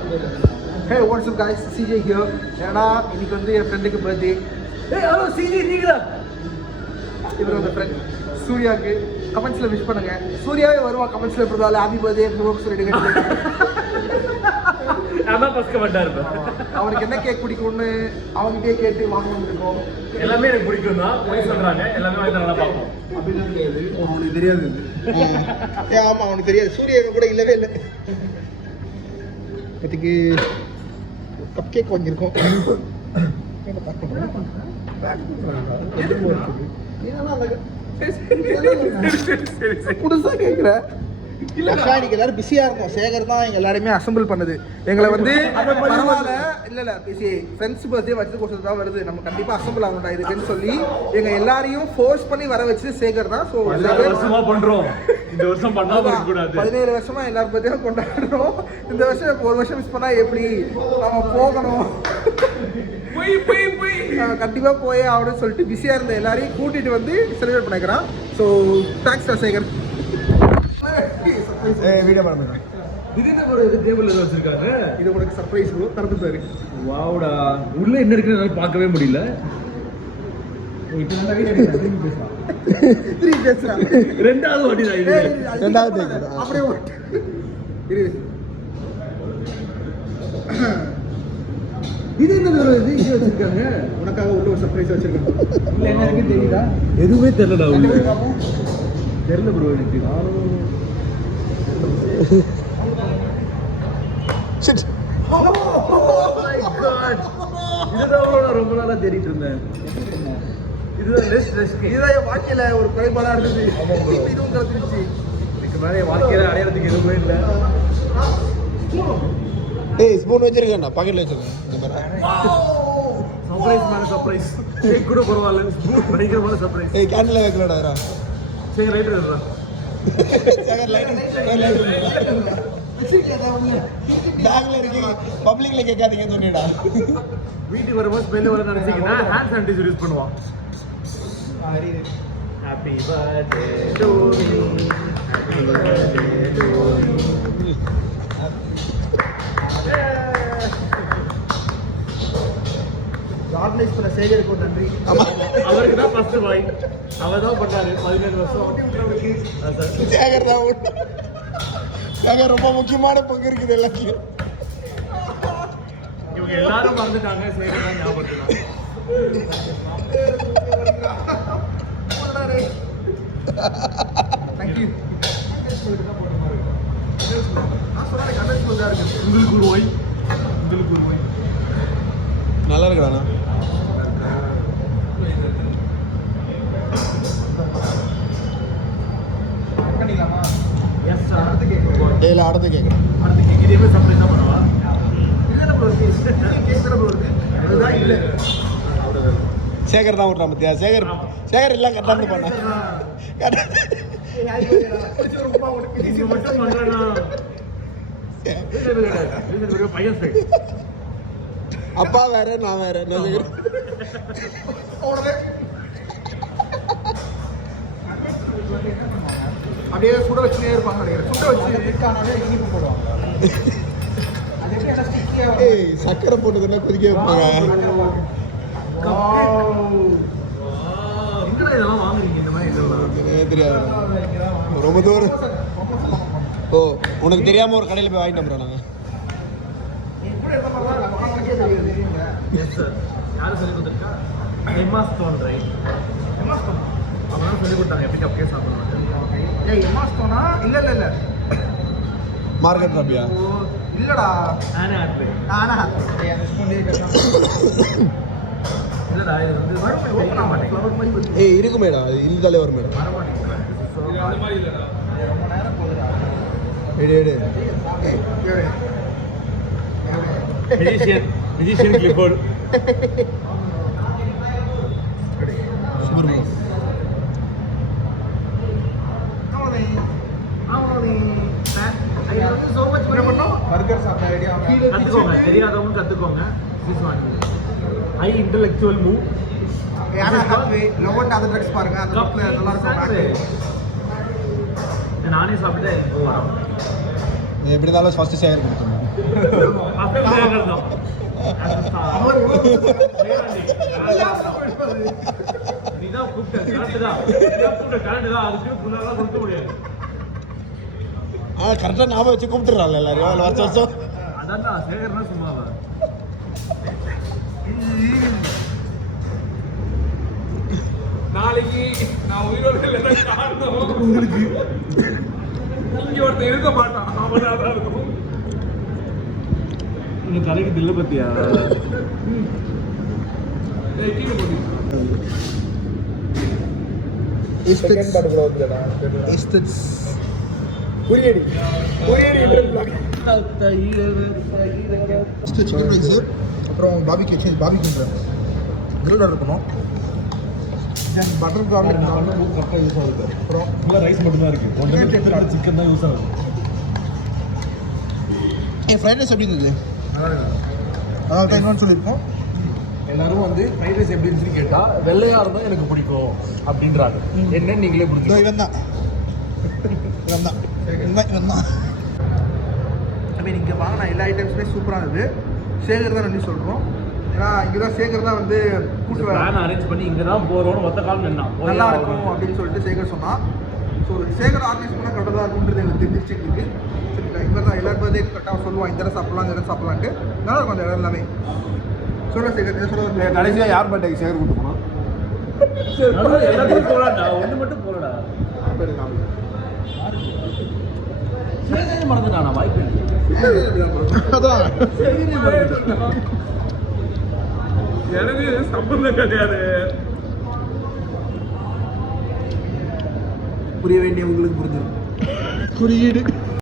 Hey, what's up guys? CJ here. ஏன்னா இன்னைக்கு வந்து என் ஃப்ரெண்டுக்கு பர்த்டே. Hey, hello CJ, நீங்களா? இவரோட ஃப்ரெண்ட் சூர்யாக்கு கமெண்ட்ஸ்ல விஷ் பண்ணுங்க. சூர்யாவே வருவா கமெண்ட்ஸ்ல பிரதால ஹாப்பி பர்த்டே ப்ரோக் சொல்லிடுங்க. ஆமா பஸ்க வந்தாரு. அவனுக்கு என்ன கேக் பிடிக்கும்னு அவங்கிட்டே கேட்டு வாங்கணும் இருக்கோம். எல்லாமே எனக்கு பிடிக்கும் தான். போய் சொல்றாங்க. எல்லாமே வாங்கி தரலாம் பாப்போம். அப்படிலாம் தெரியாது. அவனுக்கு தெரியாது. ஆமா அவனுக்கு தெரியாது. சூர்யா கூட இல்லவே இல்லை. இதுக்கு கப் கேக் வாங்கியிருக்கோம். புதுசா கேட்குற இன்னைக்கு எல்லாரும் பிஸியா இருக்கும். சேகர் தான் எங்க எல்லாருமே அசம்பிள் பண்ணது. எங்களை வந்து பரவாயில்ல இல்ல பிஸி ஃப்ரெண்ட்ஸ் பர்த்டே வச்சு கொடுத்து தான் வருது, நம்ம கண்டிப்பா அசம்பிள் ஆகணும்டா இதுக்குன்னு சொல்லி எங்க எல்லாரையும் ஃபோர்ஸ் பண்ணி வர வச்சு சேகர் தான். ஸோ வருஷமா பண்றோம். இந்த வருஷம் பண்ணாம கூடாது. 17 வருஷமா எல்லாரும் பத்தியும் கொண்டாடுறோம். இந்த வருஷம் ஒரு வருஷம் மிஸ் பண்ணா எப்படி? நம்ம போகணும், கண்டிப்பா போய் அப்படின்னு சொல்லிட்டு பிஸியா இருந்த எல்லாரையும் கூட்டிட்டு வந்து செலிப்ரேட் பண்ணிக்கிறோம். So thanks Sekar. வீடியோ பண்ணுங்க. திடீர்னு ஒரு டேபிள்ல வச்சிருக்காங்க. இது உங்களுக்கு சர்ப்ரைஸ் ப்ரோ. தரது பாரு. வாவுடா. உள்ள என்ன இருக்குன்னு என்னால பார்க்கவே முடியல. இப்போ நம்ம வீடியோ எடுத்து பேசலாம். 3 பேசலாம். ரெண்டாவது வாட்டி தான் இது. ரெண்டாவது அப்படியே ஓட்டு. இரு. இது என்ன ஒரு இது வச்சிருக்காங்க. உனக்காக உள்ள ஒரு சர்ப்ரைஸ் வச்சிருக்காங்க. இல்ல என்ன இருக்குன்னு தெரியுதா? எதுவுமே தெரியலடா உள்ள. தெரியல ப்ரோ எனக்கு. Shit. Oh my god. இதுதான் ரொம்ப நாளா தேடிட்டு இருந்தேன். இதுதான் லெஸ்ட் இதுதான் என் வாழ்க்கையில ஒரு குறைபாடா இருந்தது. இதுவும் கிடைச்சிருச்சு. இதுக்கு மேலே வாழ்க்கையில அடையறதுக்கு எதுவுமே இல்லை. ஏய் ஸ்பூன் வச்சிருக்கேன்டா, பாக்கெட்ல வச்சிருக்கேன். இந்த மாதிரி சர்ப்ரைஸ் மேல சர்ப்ரைஸ். கேக் கூட பரவாயில்ல. ஸ்பூன் பயங்கரமான சர்ப்ரைஸ். ஏய் கேண்டில் வைக்கலடா. சரி ரைட் எடுறா. சேகர் லைட் பேக்ல இருக்கு. பப்ளிக்ல கேட்காதீங்கன்னு சொன்னேடா. வீட்டுக்கு வரும்போது ஸ்மெல் வர நினைச்சீங்கன்னா ஹேண்ட் சானிடைசர் யூஸ் பண்ணுவான். Happy birthday to you. Happy birthday to you. Organise பண்ண சேகருக்கு ஒரு நன்றி. அவருக்கு தான் ஃபர்ஸ்ட் பாய். அவர் தான் பண்ணாரு 17 வருஷம். சேகர் தான் சேகர் ரொம்ப முக்கியமான பங்கு இருக்குது எல்லாத்தையும். இவங்க எல்லாரும் மறந்துட்டாங்க. சேகர் தான் ஞாபகப்படுத்தினாங்க. தேங்க்யூ. உங்களுக்கு ஒரு ஓய். உங்களுக்கு ஒரு ஓய். நல்லா இருக்குதாண்ணா. பண்ணிக்கலாமா? Yes sir. அடுத்து கேட்குறேன். இல்லை அடுத்து கேட்குறேன். அடுத்து கேட்க இதே மாதிரி சர்ப்ரைஸ் தான் பண்ணுவா. இல்லை ப்ரோ கேட்குற ப்ரோ இருக்கு. அதுதான் இல்லை. சேகர் தான் விட்றான் பத்தியா. சேகர் எல்லாம் கரெக்டாக பண்ண அப்பா வேற நான் வேற. அப்படியே சுட வச்சுனே இருப்பாங்க. சுட வச்சு இனிப்பு போடுவாங்க. சக்கரை போட்டதுன்னா கொதிக்க வைப்பாங்க. இதெல்லாம் வாங்குறீங்க இந்த மாதிரி இதெல்லாம் தெரியாது. ரொம்ப தூரம். ஓ உனக்கு தெரியாம ஒரு கடையில் போய் வாங்கிட்டு வந்துடுறோம் நாங்கள். யாரும் சொல்லி கொடுத்துருக்கா? எம்மா ஸ்டோன் ரைட். எம்மா ஸ்டோன் அவங்க சொல்லி கொடுத்தாங்க எப்படி அப்படியே சாப்பிடணும். ஏய் எம்மா ஸ்டோனா? இல்லை மார்க்கெட் ரப்பியா? இல்லடா நானே ஆட்ரு. அந்த ஸ்பூன்லேயே இல்லடா இது வந்து ஓப்பன் ஆக மாட்டேங்குது. ஏய் இருக்குமேடா, அது இழுத்தாலே வரும் மேடம். வர மாட்டேங்குது. அந்த மாதிரி இல்லடா. ரொம்ப நேரம் போகுதுடா. எடு Magician Clifford. Super bro. Burger சாப்பிட்ட ஐடியா கத்துக்கோங்க. தெரியாதவங்க கத்துக்கோங்க. High intellectual move. லோவன் அந்த ட்ரக்ஸ் பாருங்க. அந்த நல்லா இருக்கும். நானே சாப்பிட்டு எப்படி இருந்தாலும் ஃபர்ஸ்ட் சேகர் கொடுத்துருந்தேன். கரெக்டா ஞாபகம் வச்சு கூப்பிட்டுறாள் எல்லாரும் வருஷம் வருஷம். அதான் சேகர்னா சும்மாவா நாளைக்கு நான் உயிரோடு இல்லைன்னா காரணம் உங்களுக்கு இங்க ஒருத்தர் இருக்க மாட்டான். அவனாதான் இருக்கும். உங்க தலைக்கு தில்ல பத்தியா கீழே போட்டு செகண்ட் பார்ட் கூட வந்துடா. குறியடி சிக்கன் ரைஸு அப்புறம் பாபிக்கு கிரில் ஆர்டர் பண்ணோம். தென் பட்டர் கார்லிக் கரெக்டாக யூஸ் ஆகுது. அப்புறம் ஃபுல்லாக ரைஸ் மட்டும்தான் இருக்கு. ஒன்றுமே சிக்கன் தான் யூஸ் ஆகுது. என் ஃப்ரைட் ரைஸ் எப்படி இருந்தது? அதாவது இன்னொன்று சொல்லியிருக்கோம். எல்லாரும் வந்து ஃப்ரைட் ரைஸ் எப்படி இருந்துச்சுன்னு கேட்டா வெள்ளையா இருந்தா எனக்கு பிடிக்கும் அப்படின்றாங்க. என்னன்னு நீங்களே இதோ புரிஞ்சுக்கோங்க. இவன் தான் ஐ மீன் இங்கே வாங்கின எல்லா ஐட்டம்ஸுமே சூப்பராக இருந்தது. சேகர் தான் நன்றி சொல்கிறோம். ஏன்னா இங்கே தான் சேகர் தான் வந்து கூட்டு வர பிளான் அரேஞ்ச் பண்ணி இங்க தான் போறோம்னு ஒத்த கால் நின்னா நல்லா இருக்கும் அப்படின்னு சொல்லிட்டு சேகர் சொன்னான். ஸோ சேகர் ஆர்கனைஸ் பண்ணால் கரெக்டாக தான் இருக்குன்றது எனக்கு தெரிஞ்சிட்டு இருக்கு. சரிங்களா, இங்கே தான் எல்லாரும் பர்த்டே கரெக்டாக சொல்லுவான் இந்த இடம் சாப்பிட்லாம் இந்த இடம் சாப்பிட்லான்ட்டு. நல்லா இருக்கும் அந்த இடம் எல்லாமே. சொல்ல சேகர் என்ன சொல்ல கடைசியாக யார் பர்த்டேக்கு சேகர் கூட்டு போனோம்? எல்லாத்தையும் போலாம்டா, ஒண்ணு மட்டும் போலடா. சேகரே மறந்துட்டானா? வாய்ப்பு இல்லை. அதான் எனக்கு சம்பந்தம் கிடையாது. புரிய வேண்டிய உங்களுக்கு புரிஞ்சிடும். குறியீடு